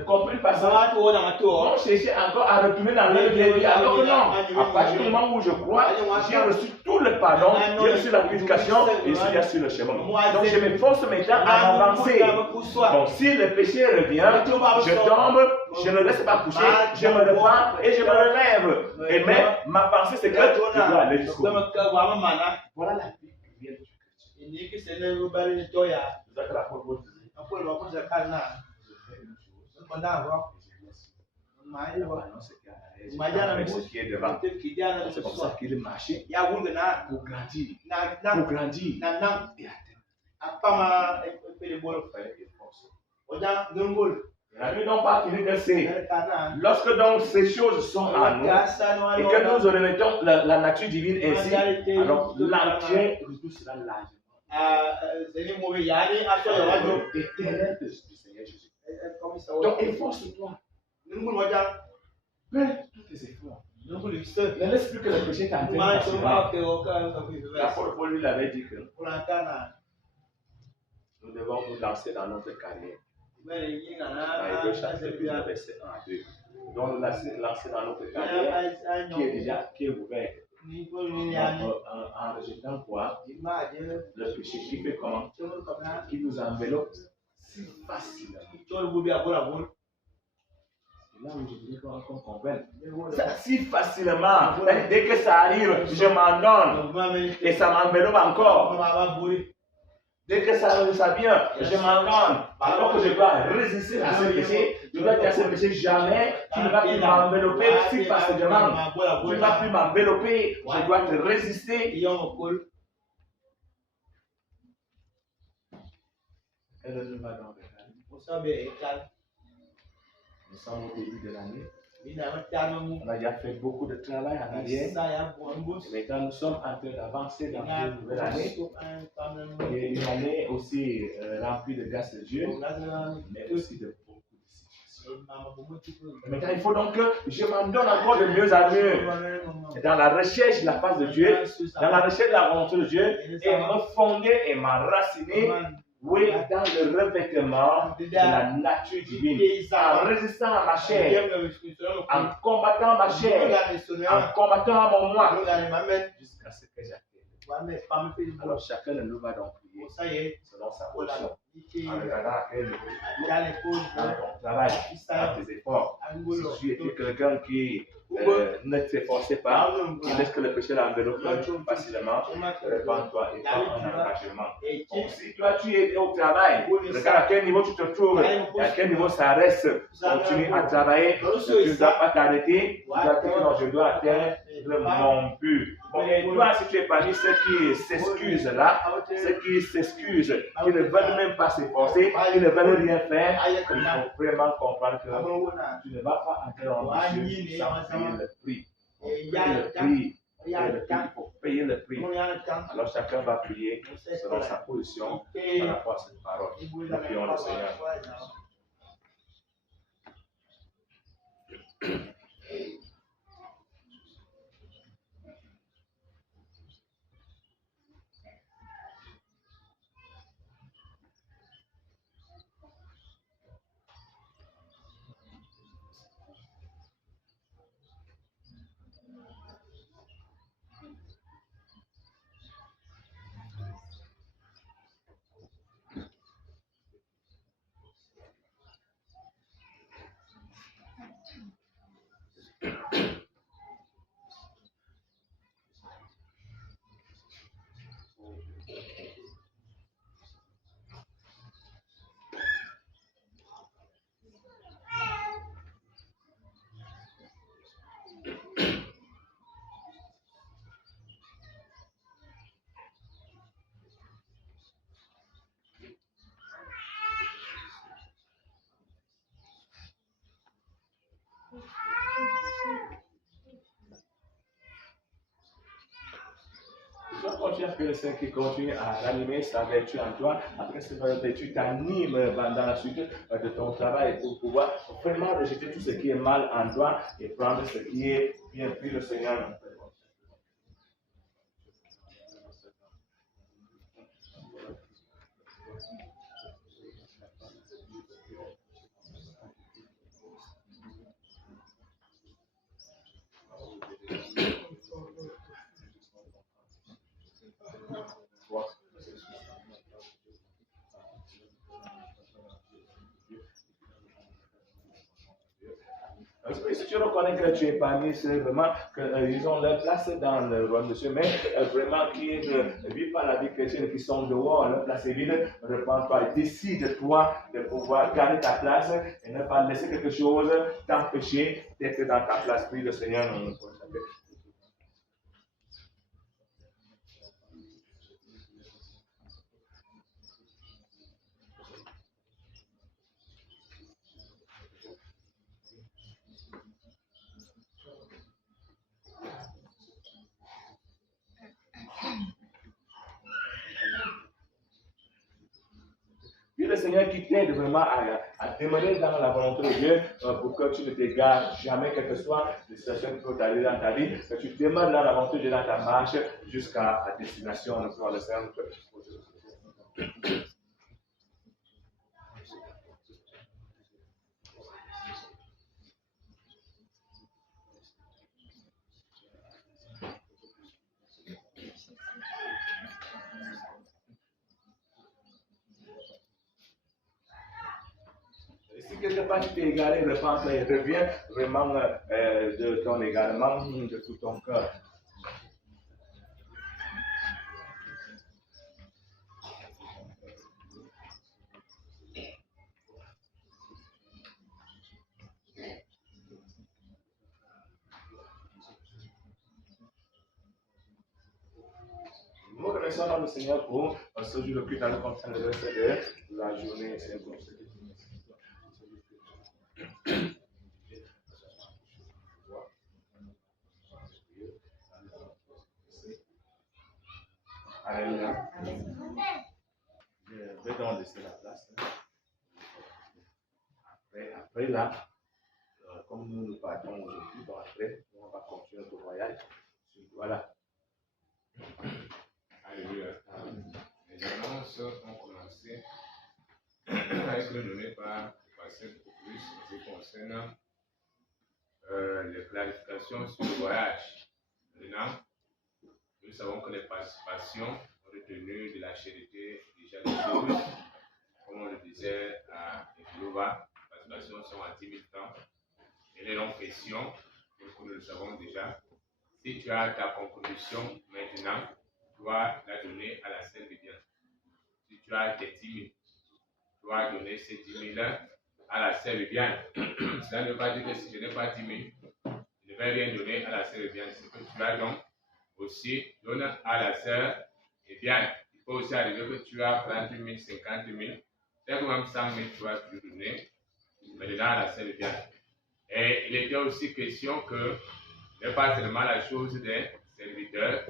comprennent pas ça vont chercher encore à retourner dans leur vieille vie. Alors que non, à partir du moment où je crois, j'ai reçu tout le pardon, j'ai reçu la purification et je suis sur le chemin. Donc je m'efforce maintenant à m'avancer. Bon, si le péché revient, je tombe, je ne laisse pas coucher, je me reprends et je me relève. Et même ma pensée c'est que je dois aller jusqu'au bout. Voilà la vie qui vient du chrétien. C'est ça que la Bible dit. C'est comme ça qu'il est marché pour grandir et atteindre. La nuit n'ont pas fini de c'est. Lorsque donc ces choses sont en nous et que nous remettons la nature divine ainsi, alors l'entier tout sera largement éternel du Seigneur Jésus. Donc efforce-toi Père, tous tes efforts. Ne laisse plus que le péché t'entraîne facilement. L'apôtre Paul lui avait dit que nous devons nous lancer dans notre carrière. Dans Hébreux chapitre 12, verset 1 à 2. Nous devons nous lancer dans notre carrière qui est ouverte. En rejetant quoi? Le péché qui fait comment? Qui nous enveloppe si facilement. Là où je voulais qu'on comprenne. Si facilement. Dès que ça arrive, je m'en donne. Et ça m'enveloppe encore. Dès que ça vient, je m'en donne. Alors que je dois résister à ce péché, je dois dire à ce péché jamais, tu ne vas plus m'envelopper si facilement. Tu ne vas plus m'envelopper, je dois te résister. Elle ne va dans le calme. Nous sommes au début de l'année. On a déjà fait beaucoup de travail en arrière. Et maintenant, nous sommes en train d'avancer dans une nouvelle année. Et une année aussi remplie de grâce de Dieu, mais aussi de beaucoup de situations. Et maintenant, il faut donc que je m'en donne encore de mieux à mieux. Dans la recherche de la face de Dieu, dans la recherche de la volonté de Dieu, et me fonder et m'enraciner. Oui, dans le revêtement de la nature divine, en résistant à ma chair, en combattant ma chair, en combattant mon moi, jusqu'à ce que j'atteigne. Alors chacun de nous va donc prier selon sa position, en regardant à quel niveau dans ton travail, dans tes efforts. Si tu étais quelqu'un qui ne t'efforçait pas, qui laisse que le péché l'enveloppe facilement, répands-toi et prends un engagement. Donc, si toi tu es au travail, regarde à quel niveau tu te trouves et à quel niveau ça reste. Continue à travailler, tu ne dois pas t'arrêter, tu dois dire non, je dois atteindre mon but. Bon, et toi, si tu es parmi ceux qui s'excusent là, ceux qui s'excusent, qui ne veulent même pas s'efforcer, qui ne veulent rien faire, il faut vraiment comprendre que tu ne vas pas entrer en mission sans payer le prix. Il faut payer le prix. Alors chacun va prier selon sa position par rapport à cette parole. Nous prions le Seigneur. Tu dois continuer à faire le Seigneur qui continue à rallumer sa vertu en toi, après que cette vertu t'anime dans la suite de ton travail pour pouvoir vraiment rejeter tout ce qui est mal en toi et prendre ce qui est bien. Puis le Seigneur. Si tu reconnais que tu es parmi ceux vraiment qu'ils ont leur place dans le royaume de Dieu, mais vraiment qui ne vivent pas la vie chrétienne, qui sont dehors, leur place est vide, repends-toi et décide-toi de pouvoir garder ta place et ne pas laisser quelque chose t'empêcher d'être dans ta place. Prie le Seigneur. Seigneur qui t'aide vraiment à demeurer dans la volonté de Dieu pour que tu ne t'égares jamais, quelle que soit la situation qui peut t'arriver dans ta vie, que tu demeures dans la volonté de Dieu dans ta marche jusqu'à la destination. Nous pouvons le faire. Si quelque part tu t'es égaré, repens et reviens vraiment de ton égarement de tout ton cœur. Nous remercions le Seigneur pour ce jour de culte à nous concerne le reste de la journée. Alléluia. Je vais donc laisser la place. Après là, comme nous partons aujourd'hui, donc après, on va continuer notre voyage. Voilà. Alléluia. Les annonces ont commencé avec le donné par le pasteur Plus en ce qui concerne les clarifications sur le voyage. Maintenant, nous savons que les participations ont retenu de la charité déjà les choses. Comme on le disait à Eglova, les participations sont à 10 000 francs. Et les non-questions, nous le savons déjà. Si tu as ta contribution maintenant, tu dois la donner à la Sainte Bible. Si tu as tes 10 000, tu dois donner ces 10 000 à la Sainte Bible. Cela ne veut pas dire que si je n'ai pas 10 000, je ne vais rien donner à la Sainte Bible. Ce que tu as donc aussi, donne à la Sœur Bible. Il peut aussi arriver que tu as 30 000, 50 000, peut-être même 100 000, tu vas plus donner, mais dedans à la Sœur Bible. Et il était aussi question que ce n'est pas seulement la chose des serviteurs.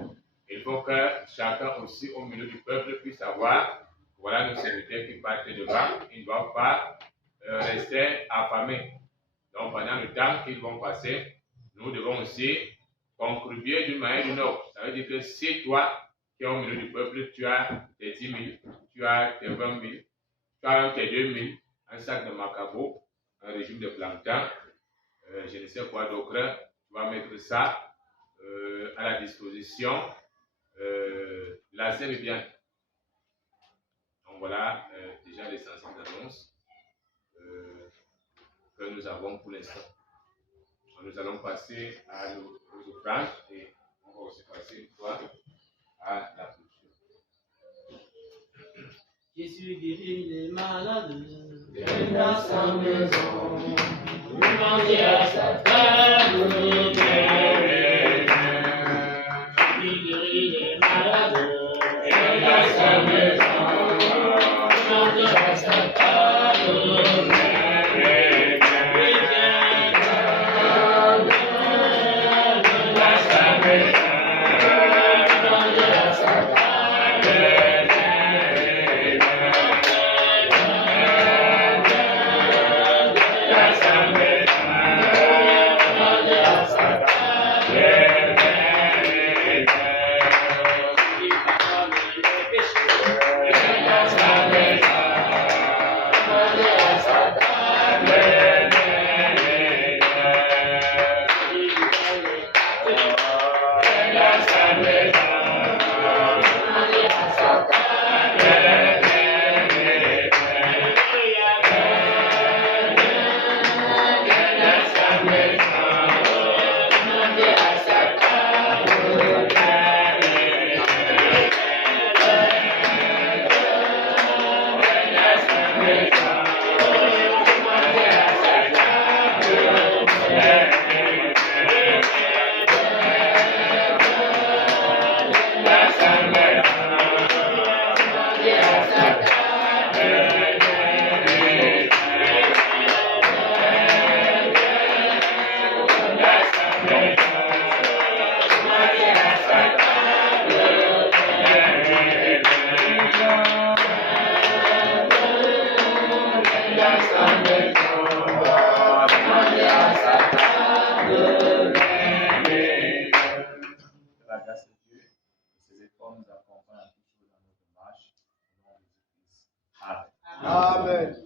Il faut que chacun aussi au milieu du peuple puisse savoir, voilà nos serviteurs qui partent devant, ils ne doivent pas rester affamés. Donc pendant le temps qu'ils vont passer, nous devons aussi contribuer d'une manière ou d'une autre. Ça veut dire que si toi, qui es au milieu du peuple, tu as tes 10 000, tu as tes 20 000, tu as tes 2 000, un sac de macabo, un régime de plantain, je ne sais quoi d'autre, tu vas mettre ça à la disposition de la Sainte Bible. Donc voilà déjà l'essentiel d'annonce que nous avons pour l'instant. Nous allons passer à nos ouvrages et on va aussi passer une fois à la clôture. Jésus guérit les malades. Dans sa maison, vous mangez à sa table, Jésus guérit les malades. Dans sa maison, vous mangez à sa table. Yes, Amen.